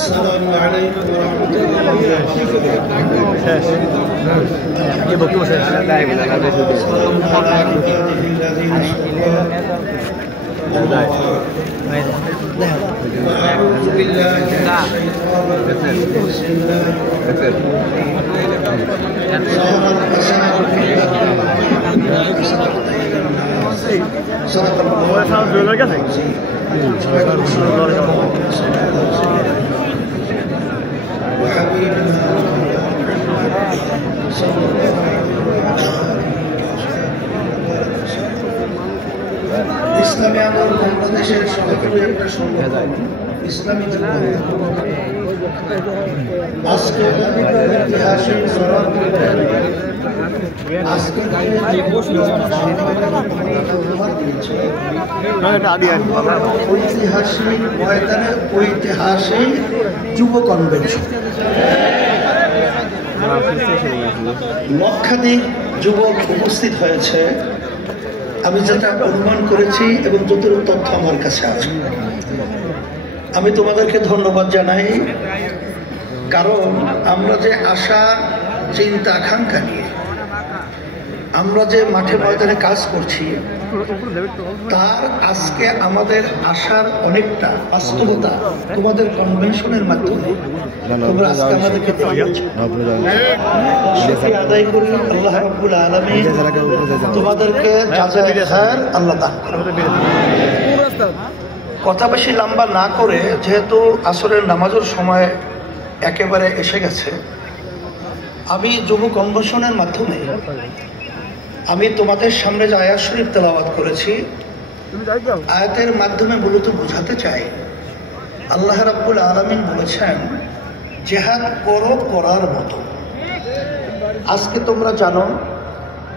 السلام عليكم ورحمة الله وأعوذ بالله من الشيطان الرجيم بسم الله صدق الله وحبيبنا صلى الله عليه وسلم ইসলামী আন্দোলন বাংলাদেশের সহযোগী একটা সংগঠন ইসলামী যুবক আজকে ইতিহাসে ঐতিহাসিক ময়দানে ঐতিহাসিক যুব কনভেনশন লক্ষাধিক যুবক উপস্থিত হয়েছে। আমি যেটা অনুমান করেছি এবং যতটুকু তথ্য আমার কাছে আছে, আমি তোমাদেরকে ধন্যবাদ জানাই। কারণ আমরা যে আশা চিন্তা আকাঙ্ক্ষা নিয়ে আমরা যে মাঠে ময়দানে কাজ করছি, তার আজকে আমাদের আশার অনেকটা বাস্তবতা তোমাদের কনভেনশনের মাধ্যমে তোমরা আজকে আমাদেরকে আদায় করি। আল্লাহ রাব্বুল আলামিন তোমাদেরকে জাযায়ে খায়র আল্লাহ দান করুন। কথা বেশি লম্বা না করে, যেহেতু আসরের নামাজের সময় একেবারে এসে গেছে, আমি যুব কনভেনশনের মাধ্যমে আমি তোমাদের সামনে যে আয়াত শরীফ তেলাওয়াত করেছি, আয়াতের মাধ্যমে মূলত বোঝাতে চাই, আল্লাহ রাব্বুল আলামিন বলেছেন জিহাদ করো করার মতো। আজকে তোমরা জানো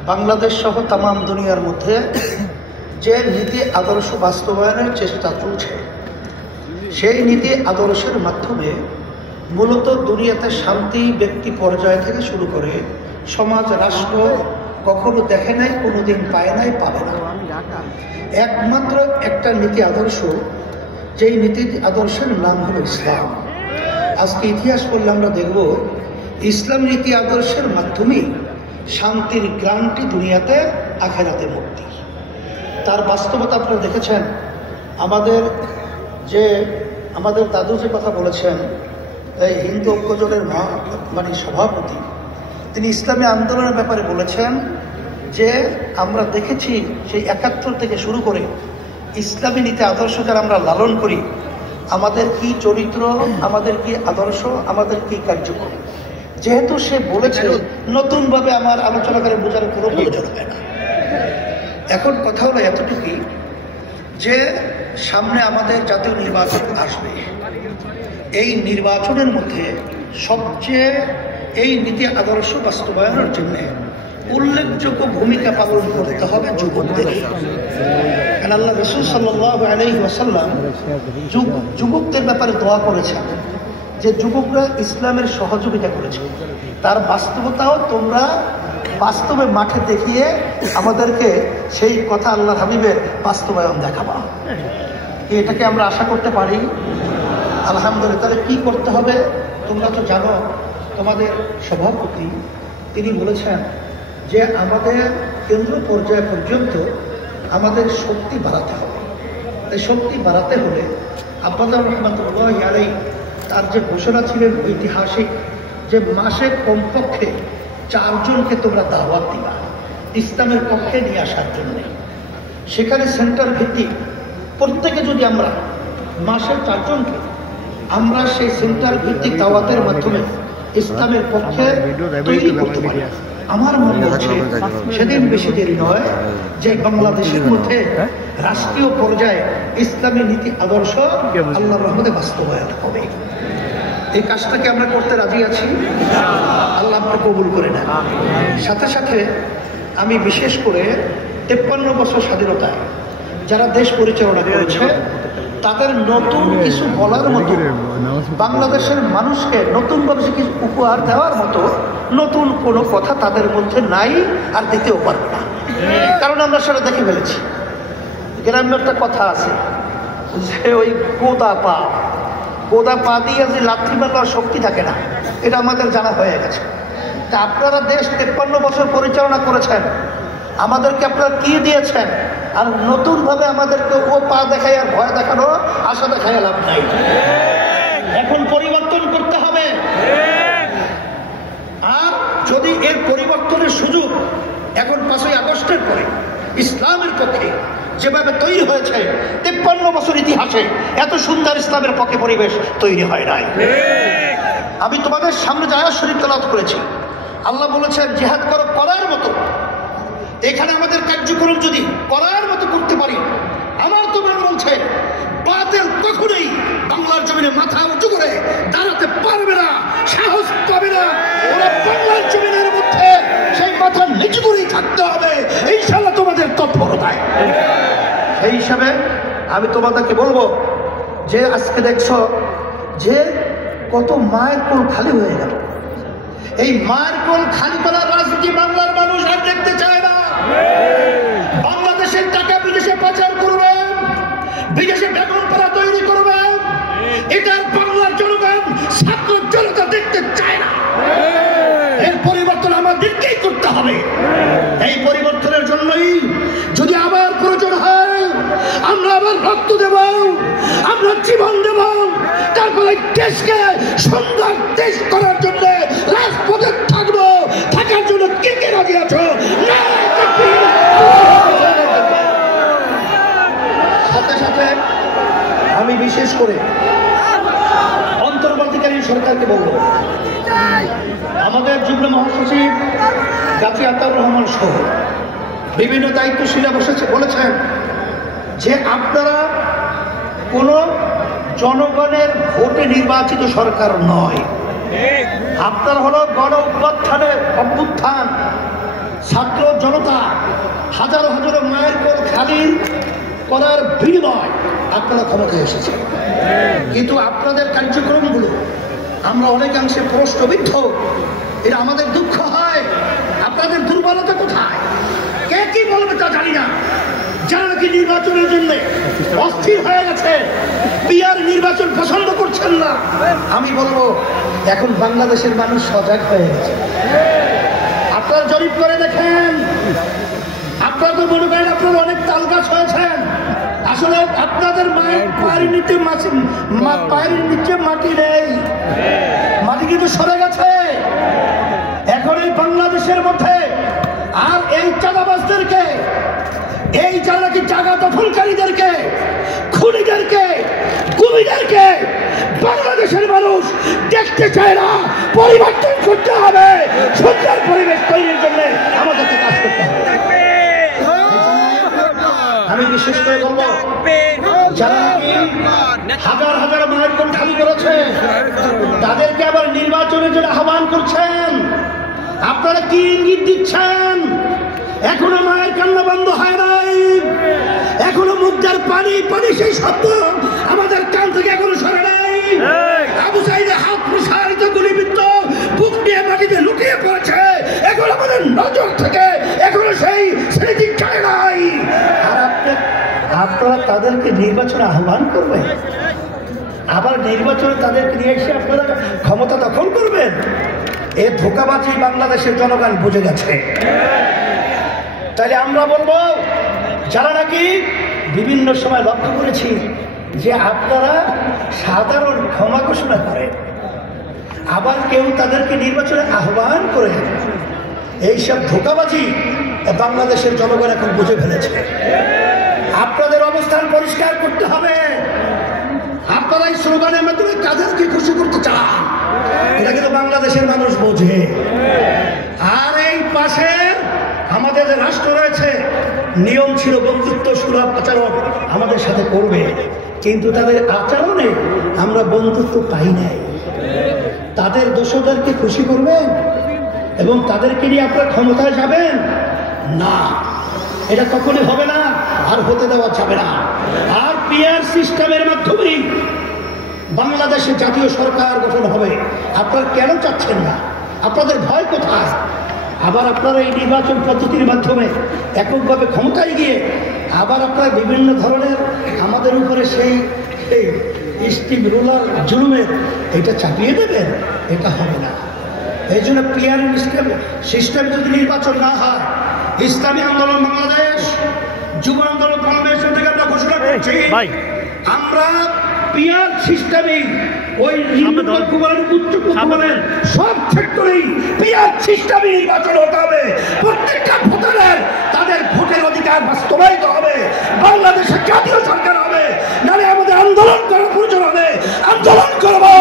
বাংলাদেশ সহ তামাম দুনিয়ার মধ্যে যে নীতি আদর্শ বাস্তবায়নের চেষ্টা চলছে, সেই নীতি আদর্শের মাধ্যমে মূলত দুনিয়াতে শান্তি ব্যক্তি পর্যায় থেকে শুরু করে সমাজ রাষ্ট্র কখনো দেখে নাই, কোনোদিন পায় নাই, পাবে না। একমাত্র একটা নীতি আদর্শ, যেই নীতি আদর্শের নাম হলো ইসলাম। আজকে ইতিহাস পড়লে আমরা দেখব ইসলাম নীতি আদর্শের মাধ্যমেই শান্তির গ্রান্টি দুনিয়াতে, আখেরাতে মুক্তি। তার বাস্তবতা আপনারা দেখেছেন। আমাদের দাদু যে কথা বলেছেন, এই হিন্দু ঐক্যজোটের সভাপতি, তিনি ইসলামী আন্দোলনের ব্যাপারে বলেছেন যে আমরা দেখেছি সেই 71 থেকে শুরু করে ইসলামী নীতি আদর্শ যারা আমরা লালন করি, আমাদের কি চরিত্র, আমাদের কি আদর্শ, আমাদের কি কার্যক্রম। যেহেতু সে বলেছে, নতুনভাবে আমার আলোচনা করে বোঝার কোনো প্রয়োজন হয় না। এখন কথা হলো এতটুকুই যে সামনে আমাদের জাতীয় নির্বাচন আসবে। এই নির্বাচনের মধ্যে সবচেয়ে এই নীতি আদর্শ বাস্তবায়নের জন্য উল্লেখযোগ্য ভূমিকা পালন করতে হবে যুবকদের। আল্লাহ রাসূল সাল্লাল্লাহু আলাইহি ওয়াসাল্লাম যুবকদের ব্যাপারে দোয়া করেছেন যে যুবকরা ইসলামের সহযোগিতা করেছে। তার বাস্তবতাও তোমরা বাস্তবে মাঠে দেখিয়ে আমাদেরকে সেই কথা আল্লাহর হাবিবের বাস্তবায়ন দেখাবা। এটাকে আমরা আশা করতে পারি আলহামদুলিল্লাহ। তাহলে কি করতে হবে তোমরা তো জানো। তোমাদের সভাপতি তিনি বলেছেন যে আমাদের কেন্দ্র পর্যায় পর্যন্ত আমাদের শক্তি বাড়াতে হবে। এই শক্তি বাড়াতে হলে আব্বাজান রহমাতুল্লাহি আলাইহি তার যে ঘোষণা ছিলেন ঐতিহাসিক, যে মাসে কমপক্ষে 4 জনকে তোমরা দাওয়াত দিবা ইসলামের পক্ষে নিয়ে আসার জন্য। সেখানে সেন্টার ভিত্তিক প্রত্যেকে যদি আমরা মাসে 4 জনকে আমরা সেই সেন্টার ভিত্তিক দাওয়াতের মাধ্যমে ইসলামের পক্ষে তৈরি করতে পারি, আমার মনে হচ্ছে সেদিন বেশি দেরি নয় যে বাংলাদেশের মধ্যে রাষ্ট্রীয় পর্যায়ে ইসলামী নীতি আদর্শ আল্লাহর রহমতে বাস্তবায়ন হবে। এই কাজটাকে আমরা করতে রাজি আছি। আল্লাহ আপনি কবুল করে নেন। সাথে সাথে আমি বিশেষ করে 53 বছর স্বাধীনতায় যারা দেশ পরিচালনা করেছে তাদের নতুন কিছু বলার মতো, বাংলাদেশের মানুষকে নতুনভাবে কিছু উপহার দেওয়ার মতো নতুন কোনো কথা তাদের মধ্যে নাই, আর দিতেও পারবে না। কারণ আমরা সেটা দেখে ফেলেছি। গ্রামের একটা কথা আছে যে ওই গোদা পা দিয়ে যে লাথি মারার শক্তি থাকে না, এটা আমাদের জানা হয়ে গেছে। তা আপনারা দেশ 53 বছর পরিচালনা করেছেন, আমাদেরকে আপনারা কি দিয়েছেন? আর নতুনভাবে আমাদেরকে ও পা দেখায় আর ভয় দেখানো, আশা দেখায় লাভ নাই। এখন পরিবর্তন করতে হবে। আর যদি এর পরিবর্তনের সুযোগ এখন 5ই আগস্টের পরে ইসলামের পক্ষে যেভাবে তৈরি হয়েছে, 53 বছর ইতিহাসে এত সুন্দর ইসলামের পক্ষে পরিবেশ তৈরি হয় নাই। আমি তোমাদের সামনে যে আয়াত শরীফ তেলাওয়াত করেছি, আল্লাহ বলেছেন জিহাদ করো করার মতো। এখানে আমাদের কার্যক্রম যদি করার মতো করতে পারি, আমার তো মনে বলছে বাতিল কখনোই বাংলার জমিনে মাথা উঁচু করে দাঁড়াতে পারবে না, সাহস পাবে না। ওরা বাংলার জমিনের মধ্যে সেই মাথা নিচু করেই থাকতে হবে ইনশাআল্লাহ তোমাদের তৎপরতায়। সেই হিসাবে আমি তোমাদেরকে বলবো যে আজকে দেখছো যে কত মায়ের কোল খালি হয়ে গেল। এই মায়ের কোল খালি করার রাজনীতি বাংলার মানুষ আর দেখতে চায় না। বাংলাদেশের টাকা বিদেশে পাচার করবেন, বিদেশে বেগম পাড়া তৈরি করবেন, এটা বাংলার জনগণ ছাত্র জনতা দেখতে চায় না। এর পরিবর্তন আমাদেরকেই করতে হবে। এই পরিবর্তনের জন্যই যদি আবার প্রয়োজন হয় আমরা আবার রক্ত দেব, আমরা জীবন দেব, তারপরে দেশকে সুন্দর দেশ করার জন্য রাজপথে থাকবো। থাকার জন্য কে কে রাজি আছো? সাথে সাথে আমি বিশেষ করে অন্তর্বর্তীকালীন সরকারকে বলবো, আমাদের যুগ্ম মহাসচিব গাজী আতাউর রহমান সহ বিভিন্ন দায়িত্বশীলা বলেছেন যে আপনারা কোন জনগণের ভোটে নির্বাচিত সরকার নয়, আপনার হলো গণ অভ্যুত্থান, ছাত্র জনতা হাজারো হাজারো মায়ের কোল খালি করার বিনিময় আপনারা ক্ষমতায় এসেছেন। কিন্তু আপনাদের কার্যক্রমগুলো আমরা অনেকাংশে প্রশ্নবিদ্ধ। এটা আমাদের দুঃখ হয়। আপনাদের দুর্বলতা কোথায়? কে কি বলবে তা জানি না। যারা নাকি নির্বাচনের জন্য অস্থির হয়ে গেছে, পিয়ার নির্বাচন পছন্দ করছেন না, আমি বলবো এখন বাংলাদেশের মানুষ সজাগ হয়ে গেছে। আপনারা জরিপ করে দেখেন, আপনারা তো মনে করেন আপনারা অনেক তাল গাছ হয়েছেন, আসলে আপনাদের মায়ের পায়ের নিচে মাটি নেই, মাটি কিন্তু সরে গেছে। এখন এই বাংলাদেশের মধ্যে আর এই চাঁদাবাজদেরকে, এই যারা নাকি জায়গা দখলকারীদেরকে, খুনিদেরকে, গুমিদেরকে বাংলাদেশের মানুষ দেখতে চায় না। পরিবর্তন করতে হবে, সুন্দর পরিবেশ তৈরির জন্য আমাদেরকে কাজ করতে হবে। আমি বিশেষ করে বলবো, যারা হাজার হাজার মায়ের কোল খালি করেছে তাদেরকে আবার নির্বাচনের জন্য আহ্বান করছেন। আপনারা কি ইঙ্গিত দিচ্ছেন? এখনো মায়ের কান্না বন্ধ হয় নাই, এখনো মুদ্রার পানি পানি সেই শব্দ আমাদের কান থেকে এখনো সরে নাই। আবু সাইদের হাত প্রসারিত গুলিবিদ্ধ বুক নিয়ে মাটিতে লুকিয়ে পড়েছে, এখন আমাদের নজর থেকে এখনো সেই স্মৃতি যায় নাই। আর আপনারা তাদেরকে নির্বাচনে আহ্বান করবেন, আবার নির্বাচনে তাদেরকে নিয়ে এসে আপনারা ক্ষমতা দখল করবেন। এ ধোঁকাবাজি বাংলাদেশের জনগণ বুঝে গেছে। তাহলে আমরা বলবো, যারা নাকি বিভিন্ন সময় লক্ষ্য করেছি যে আপনারা সাধারণ ক্ষমা ঘোষণা করেন, আবার কেউ তাদেরকে নির্বাচনে আহ্বান করে, এইসব ধোঁকাবাজি বাংলাদেশের জনগণ এখন বুঝে ফেলেছে। আপনাদের অবস্থান পরিষ্কার করতে হবে। আপনারা এই স্লোগানের মাধ্যমে কাদেরকে খুশি করতে চান, এটা কিন্তু বাংলাদেশের মানুষ বোঝে। আর এই পাশে আমাদের যে রাষ্ট্র রয়েছে, নিয়ম ছিল বন্ধুত্ব সুলভ আচরণ আমাদের সাথে করবে, কিন্তু তাদের আচরণে আমরা বন্ধুত্ব পাই নাই। তাদের দোষদেরকে খুশি করবেন এবং তাদেরকে নিয়ে আপনারা ক্ষমতায় যাবেন না, এটা কখনোই হবে না, আর হতে দেওয়া যাবে না। আর পিয়ার সিস্টেমের মাধ্যমেই বাংলাদেশে জাতীয় সরকার গঠন হবে। আপনারা কেন চাচ্ছেন না? আপনাদের ভয় কোথায়? আবার আপনারা এই নির্বাচন পদ্ধতির মাধ্যমে এককভাবে ক্ষমতায় গিয়ে আবার আপনারা বিভিন্ন ধরনের আমাদের উপরে সেই স্টিম রোলার জুলুমের এটা চাপিয়ে দেবেন, এটা হবে না। এই জন্য পিয়ার সিস্টেম যদি নির্বাচন না হয়, ইসলামী আন্দোলন বাংলাদেশ, যুব আন্দোলন বাংলাদেশ থেকে আমরা ঘোষণা করছি আমরা পিয়ার সিস্টেমে ওই সব ক্ষেত্রেই পিয়ার সিস্টেমে নির্বাচন হতে হবে। প্রত্যেকটা ভোটারের তাদের ভোটের অধিকার বাস্তবায়িত হবে, বাংলাদেশের জাতীয় সরকার হবে, নাহলে আমাদের আন্দোলন করার প্রয়োজন হবে। আন্দোলন করবো,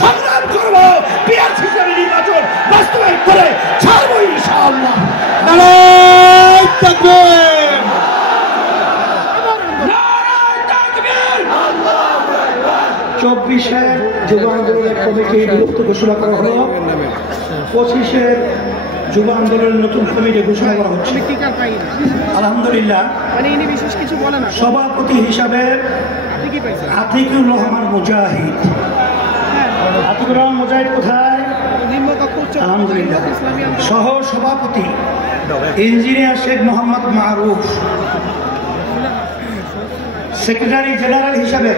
সংগ্রাম করবো, পিয়ার সিস্টেমে নির্বাচন বাস্তবায়ন করে ছাড়বো ইনশাআল্লাহ। নারায়ে তাকবীর, নারায়ে তাকবীর। 24-এর যুব আন্দোলনের কমিটি বিলুপ্ত ঘোষণা করা হলো, 25-এর যুব আন্দোলনের নতুন কমিটি ঘোষণা করা হচ্ছে। আলহামদুলিল্লাহ, সভাপতি হিসাবে আতিকুর রহমান মুজাহিদ। আতিকুর রহমান মুজাহিদ কোথায়? আলহামদুলিল্লাহ। সহ সভাপতি ইঞ্জিনিয়ার শেখ মোহাম্মদ মারুফ। সেক্রেটারি জেনারেল হিসাবে